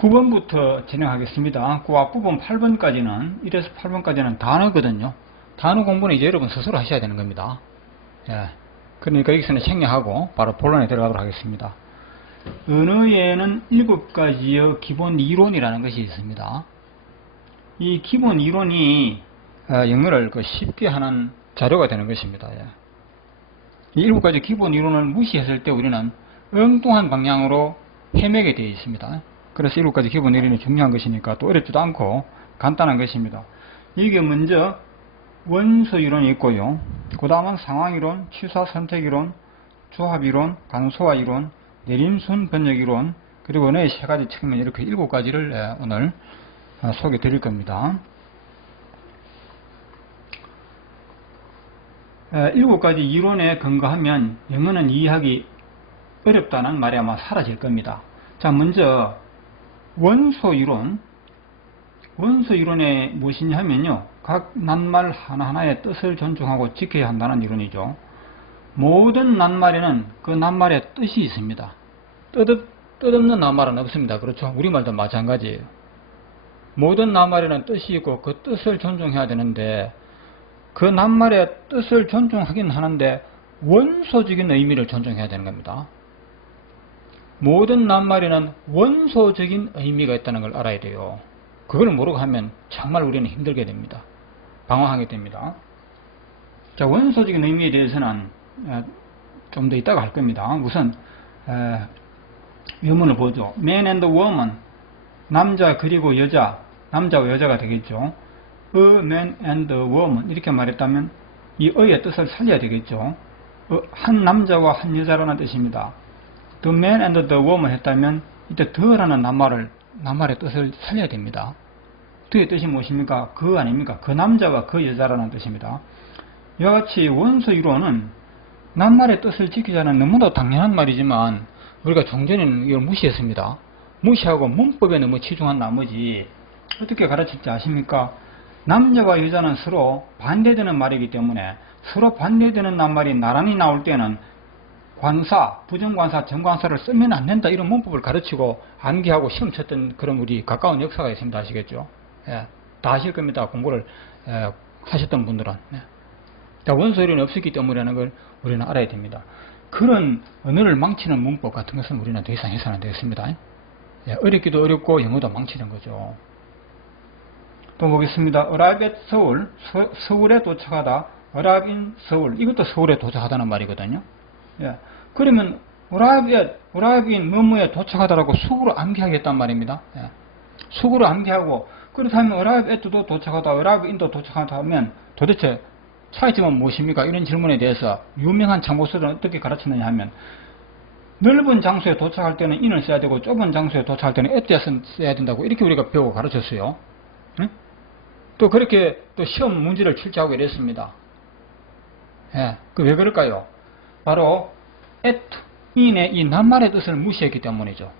9번부터 진행하겠습니다. 그 앞부분 8번까지는 1에서 8번까지는 단어거든요. 단어 공부는 이제 여러분 스스로 하셔야 되는 겁니다. 예. 그러니까 여기서는 생략하고 바로 본론에 들어가도록 하겠습니다. 언어에는 7가지의 기본 이론이라는 것이 있습니다. 이 기본 이론이 영어를 쉽게 하는 자료가 되는 것입니다. 예. 이 7가지 기본 이론을 무시했을 때 우리는 엉뚱한 방향으로 헤매게 되어 있습니다. 그래서 7가지 기본 이론이 중요한 것이니까 또 어렵지도 않고 간단한 것입니다. 이게 먼저 원소 이론이 있고요. 그 다음은 상황 이론, 취사 선택 이론, 조합 이론, 간소화 이론, 내림순 번역 이론, 그리고 언어의 3가지 측면, 이렇게 7가지를 오늘 소개해 드릴 겁니다. 7가지 이론에 근거하면 영어는 이해하기 어렵다는 말이 아마 사라질 겁니다. 자, 먼저 원소 이론. 원소 이론에 무엇이냐 하면요, 각 낱말 하나하나의 뜻을 존중하고 지켜야 한다는 이론이죠. 모든 낱말에는 그 낱말의 뜻이 있습니다. 뜻없는 낱말은 없습니다. 그렇죠? 우리말도 마찬가지예요. 모든 낱말에는 뜻이 있고 그 뜻을 존중해야 되는데, 그 낱말의 뜻을 존중하긴 하는데 원소적인 의미를 존중해야 되는 겁니다. 모든 낱말에는 원소적인 의미가 있다는 걸 알아야 돼요. 그걸 모르고 하면 정말 우리는 힘들게 됩니다. 방황하게 됩니다. 자, 원소적인 의미에 대해서는 좀 더 이따가 할 겁니다. 우선原문을 보죠. Man and woman, 남자 그리고 여자, 남자와 여자가 되겠죠. A man and a woman 이렇게 말했다면 이 의의 뜻을 살려야 되겠죠. 한 남자와 한 여자라는 뜻입니다. The man and the woman 했다면 이때 the라는 낱말의 뜻을 살려야 됩니다. the의 뜻이 무엇입니까? 그 아닙니까? 그 남자와 그 여자라는 뜻입니다. 이와 같이 원소 이론은 낱말의 뜻을 지키자는 너무나 당연한 말이지만 우리가 종전에는 이걸 무시했습니다. 무시하고 문법에 너무 치중한 나머지 어떻게 가르칠지 아십니까? 남자와 여자는 서로 반대되는 말이기 때문에 서로 반대되는 낱말이 나란히 나올 때는 관사, 부정관사, 정관사를 쓰면 안 된다, 이런 문법을 가르치고 암기하고 시험 쳤던 그런 우리 가까운 역사가 있습니다. 아시겠죠? 예, 다 아실 겁니다. 공부를 하셨던 분들은. 예. 자, 원소 이론이 없었기 때문이라는 걸 우리는 알아야 됩니다. 그런 언어를 망치는 문법 같은 것은 우리는 더 이상 해서는 안 되겠습니다. 예, 어렵기도 어렵고 영어도 망치는 거죠. 또 보겠습니다. arrive at 서울, 서울에 도착하다. arrive in 서울, 이것도 서울에 도착하다는 말이거든요. 예. 그러면 arrive in 뭐뭐에 도착하다라고 숙으로 암기하겠단 말입니다. 예. 숙으로 암기하고, 그렇다면 arrive at도 도착하다, arrive in도 도착하다 하면 도대체 차이점은 무엇입니까? 이런 질문에 대해서 유명한 참고서는 어떻게 가르쳤느냐 하면, 넓은 장소에 도착할 때는 in을 써야 되고 좁은 장소에 도착할 때는 at를 써야 된다고 이렇게 우리가 배우고 가르쳤어요. 예? 또 그렇게 또 시험 문제를 출제하고 이랬습니다. 예. 그 왜 그럴까요? 바로 at, in의 이 낱말의 뜻을 무시했기 때문이죠.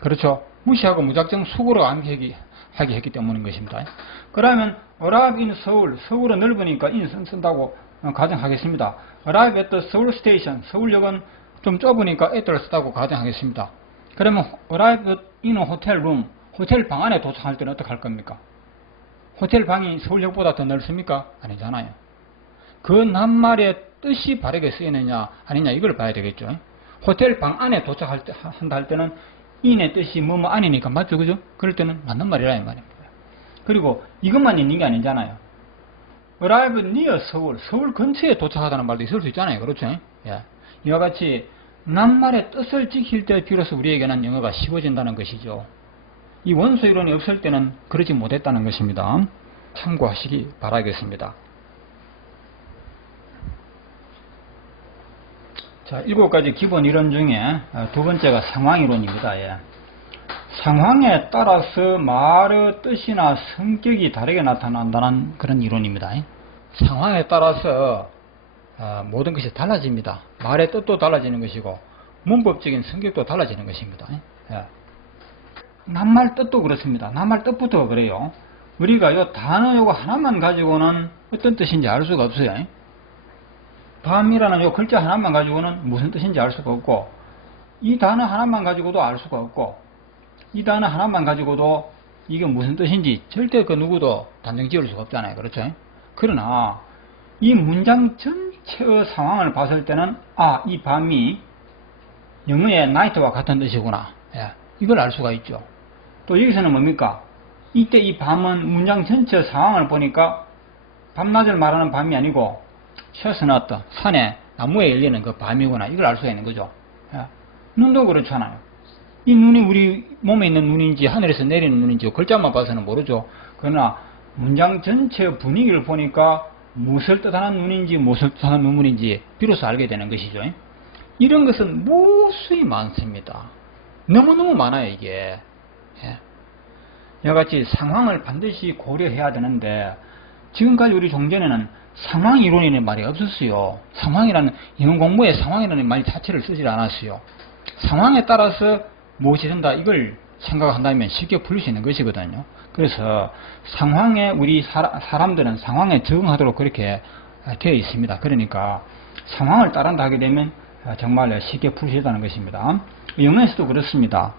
그렇죠? 무시하고 무작정 숙으로 암기하게 했기 때문인 것입니다. 그러면 arrive in 서울, 서울은 넓으니까 in 쓴다고 가정하겠습니다. arrive at the Seoul station, 서울역은 좀 좁으니까 at를 쓰다고 가정하겠습니다. 그러면 arrive in a hotel room, 호텔 방 안에 도착할 때는 어떻게 할 겁니까? 호텔 방이 서울역보다 더 넓습니까? 아니잖아요. 그 낱말의 뜻이 바르게 쓰이느냐 아니냐 이걸 봐야 되겠죠. 호텔 방 안에 도착한다 할 때는 in의 뜻이 뭐뭐 아니니까 맞죠, 그죠? 그럴 때는 맞는 말이라 이 말입니다. 그리고 이것만 있는 게 아니잖아요. arrive near 서울, 서울 근처에 도착하다는 말도 있을 수 있잖아요, 그렇죠? 예. 이와 같이 낱말의 뜻을 지킬 때 비로소 우리에게는 영어가 쉬워진다는 것이죠. 이 원소 이론이 없을 때는 그러지 못했다는 것입니다. 참고하시기 바라겠습니다. 자, 7가지 기본 이론 중에 두 번째가 상황 이론입니다. 예. 상황에 따라서 말의 뜻이나 성격이 다르게 나타난다는 그런 이론입니다. 상황에 따라서 모든 것이 달라집니다. 말의 뜻도 달라지는 것이고 문법적인 성격도 달라지는 것입니다. 예. 낱말 뜻도 그렇습니다. 낱말 뜻부터 그래요. 우리가 이 단어 요거 하나만 가지고는 어떤 뜻인지 알 수가 없어요. 밤이라는 요 글자 하나만 가지고는 무슨 뜻인지 알 수가 없고, 이 단어 하나만 가지고도 알 수가 없고, 이 단어 하나만 가지고도 이게 무슨 뜻인지 절대 그 누구도 단정 지을 수가 없잖아요. 그렇죠? 그러나 이 문장 전체의 상황을 봤을 때는 이 밤이 영어의 night와 같은 뜻이구나. 이걸 알 수가 있죠. 또 여기서는 뭡니까? 이때 이 밤은 문장 전체 상황을 보니까 밤낮을 말하는 밤이 아니고 chestnut, 산에 나무에 열리는 그 밤이구나. 이걸 알 수가 있는 거죠. 눈도 그렇잖아요. 이 눈이 우리 몸에 있는 눈인지 하늘에서 내리는 눈인지 글자만 봐서는 모르죠. 그러나 문장 전체의 분위기를 보니까 무엇을 뜻하는 눈인지 무엇을 뜻하는 눈물인지 비로소 알게 되는 것이죠. 이런 것은 무수히 많습니다. 너무너무 많아요, 이게. 이와 같이 상황을 반드시 고려해야 되는데 지금까지 우리 종전에는 상황이론이라는 말이 없었어요. 상황이라는, 영어 공부에 상황이라는 말 자체를 쓰지 않았어요. 상황에 따라서 무엇이 된다, 이걸 생각한다면 쉽게 풀릴 수 있는 것이거든요. 그래서 상황에, 우리 사람들은 상황에 적응하도록 그렇게 되어 있습니다. 그러니까 상황을 따른다 하게 되면 정말 쉽게 풀 수 있다는 것입니다. 영어에서도 그렇습니다.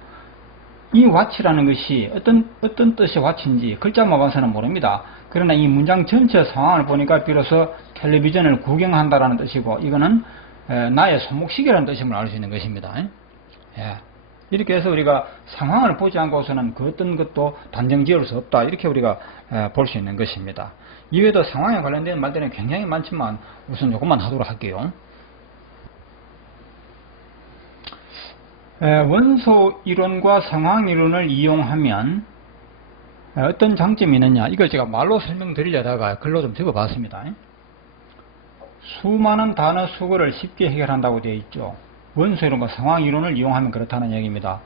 이 what이라는 것이 어떤 뜻의 what인지 글자만 봐서는 모릅니다. 그러나 이 문장 전체 상황을 보니까 비로소 텔레비전을 구경한다라는 뜻이고, 이거는 나의 손목시계라는 뜻임을 알 수 있는 것입니다. 이렇게 해서 우리가 상황을 보지 않고서는 그 어떤 것도 단정 지을 수 없다, 이렇게 우리가 볼 수 있는 것입니다. 이외에도 상황에 관련된 말들은 굉장히 많지만 우선 요것만 하도록 할게요. 원소 이론과 상황 이론을 이용하면 어떤 장점이 있느냐, 이걸 제가 말로 설명드리려다가 글로 좀 적어봤습니다. 수많은 단어 수거를 쉽게 해결한다고 되어 있죠. 원소 이론과 상황 이론을 이용하면 그렇다는 얘기입니다.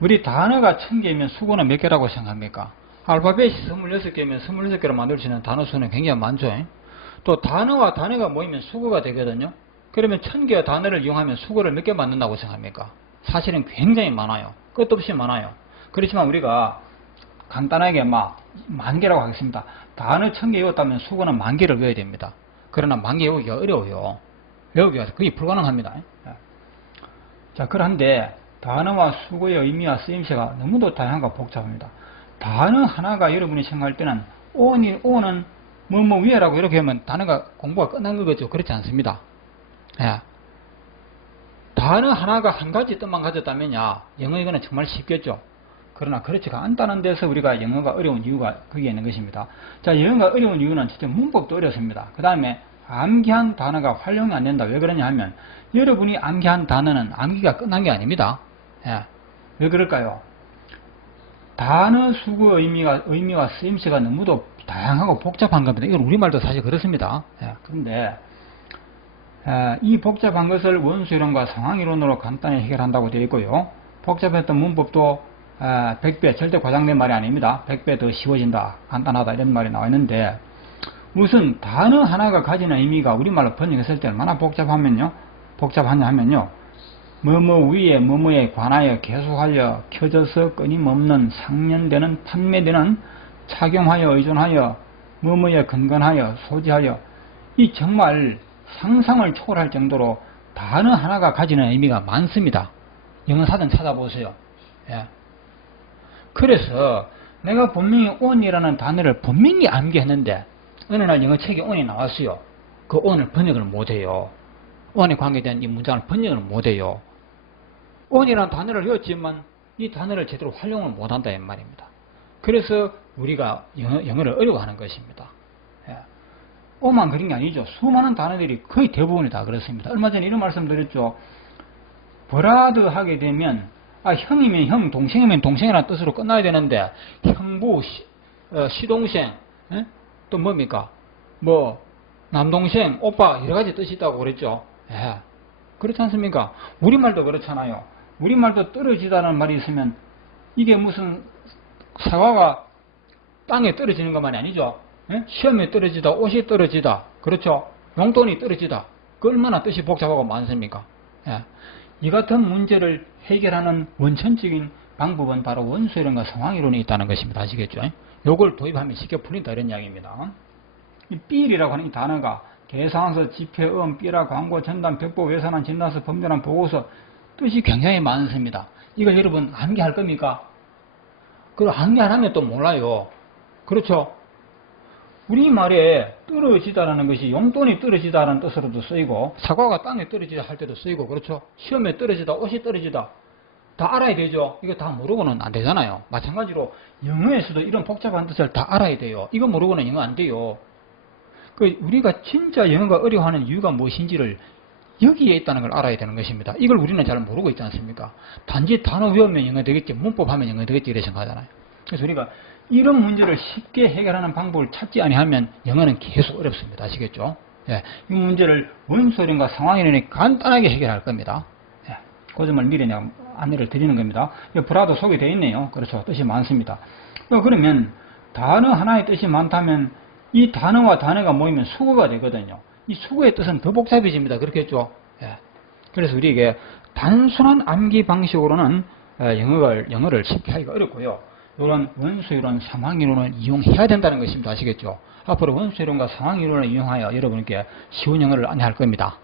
우리 단어가 1000개면 수거는 몇 개라고 생각합니까? 알파벳이 26개면 26개로 만들 수 있는 단어 수는 굉장히 많죠. 또 단어와 단어가 모이면 수거가 되거든요. 그러면 1000개의 단어를 이용하면 수거를 몇 개 만든다고 생각합니까? 사실은 굉장히 많아요. 끝도 없이 많아요. 그렇지만 우리가 간단하게 만 개라고 하겠습니다. 단어 1000개 외웠다면 수거는 10,000개를 외워야 됩니다. 그러나 10,000개 외우기가 어려워요. 외우기가 거의 불가능합니다. 자, 그런데 단어와 수거의 의미와 쓰임새가 너무도 다양하고 복잡합니다. 단어 하나가 여러분이 생각할 때는 on은 뭐뭐 위에라고 이렇게 하면 단어가 공부가 끝난 거겠죠. 그렇지 않습니다. 단어 하나가 한 가지 뜻만 가졌다면 영어 이거는 정말 쉽겠죠. 그러나 그렇지가 않다는 데서 우리가 영어가 어려운 이유가 거기에 있는 것입니다. 자, 영어가 어려운 이유는 진짜 문법도 어렵습니다. 그 다음에 암기한 단어가 활용이 안 된다. 왜 그러냐 하면 여러분이 암기한 단어는 암기가 끝난 게 아닙니다. 왜 그럴까요? 단어 수거 의미와 쓰임새가 너무도 다양하고 복잡한 겁니다. 이건 우리말도 사실 그렇습니다. 그런데 이 복잡한 것을 원수이론과 상황이론으로 간단히 해결한다고 되어 있고요. 복잡했던 문법도 100배, 절대 과장된 말이 아닙니다. 100배 더 쉬워진다, 간단하다, 이런 말이 나와 있는데, 우선 단어 하나가 가지는 의미가 우리말로 번역했을 때 얼마나 복잡하냐 하면요, 뭐뭐 위에 뭐뭐에 관하여 계속하여 켜져서 끊임없는 상연되는 판매되는 착용하여 의존하여 뭐뭐에 근거하여 소지하여, 이 정말 상상을 초월할 정도로 단어 하나가 가지는 의미가 많습니다. 영어사전 찾아보세요. 그래서 내가 분명히 on이라는 단어를 분명히 암기했는데 어느 날 영어책에 on이 나왔어요. 그 on을 번역을 못해요. on에 관계된 이 문장을 번역을 못해요. on이라는 단어를 외웠지만 이 단어를 제대로 활용을 못한다 이 말입니다. 그래서 우리가 영어를 어려워하는 것입니다. on만 그런 게 아니죠. 수많은 단어들이 거의 대부분이 다 그렇습니다. 얼마 전에 이런 말씀 드렸죠. 브라드 하게 되면 형이면 형, 동생이면 동생이라는 뜻으로 끝나야 되는데 형부, 시동생, 또 뭡니까? 남동생, 오빠 여러 가지 뜻이 있다고 그랬죠. 그렇지 않습니까? 우리말도 그렇잖아요. 우리말도 떨어지다는 말이 있으면 이게 무슨 사과가 땅에 떨어지는 것만이 아니죠. 시험에 떨어지다, 옷이 떨어지다, 그렇죠? 용돈이 떨어지다. 그 얼마나 뜻이 복잡하고 많습니까? 이 같은 문제를 해결하는 원천적인 방법은 바로 원소이론과 상황이론에 있다는 것입니다. 아시겠죠? 요걸 도입하면 쉽게 풀린다 이런 이야기입니다. 이 삘이라고 하는 이 단어가 계산서, 집회, 삐라, 광고, 전담, 벽보, 외선안, 진단서, 범죄란, 보고서, 뜻이 굉장히 많습니다. 이걸 여러분 암기할 겁니까? 그리고 암기 안 하면 또 몰라요. 그렇죠? 우리말에 떨어지다라는 것이 용돈이 떨어지다라는 뜻으로도 쓰이고 사과가 땅에 떨어지다 할 때도 쓰이고 그렇죠? 시험에 떨어지다, 옷이 떨어지다 다 알아야 되죠. 이거 다 모르고는 안 되잖아요. 마찬가지로 영어에서도 이런 복잡한 뜻을 다 알아야 돼요. 이거 모르고는 영어 안 돼요. 우리가 진짜 영어가 어려워하는 이유가 무엇인지를 여기에 있다는 걸 알아야 되는 것입니다. 이걸 우리는 잘 모르고 있지 않습니까? 단지 단어 외우면 영어 되겠지, 문법 하면 영어 되겠지 이래 생각하잖아요. 그래서 우리가 이런 문제를 쉽게 해결하는 방법을 찾지 아니하면 영어는 계속 어렵습니다. 아시겠죠? 예, 이 문제를 원소령과 상황이론이 간단하게 해결할 겁니다. 예, 그 점을 미리 안내를 드리는 겁니다. 브라도 소개되어 있네요. 그렇죠. 뜻이 많습니다. 그러면 단어 하나의 뜻이 많다면 이 단어와 단어가 모이면 수거가 되거든요. 이 수거의 뜻은 더 복잡해집니다. 그렇겠죠? 예. 그래서 우리에게 단순한 암기 방식으로는 영어를 쉽게 하기가 어렵고요. 이런 원소이론, 상황이론을 이용해야 된다는 것입니다. 아시겠죠? 앞으로 원소이론과 상황이론을 이용하여 여러분께 쉬운 영어를 안내할 겁니다.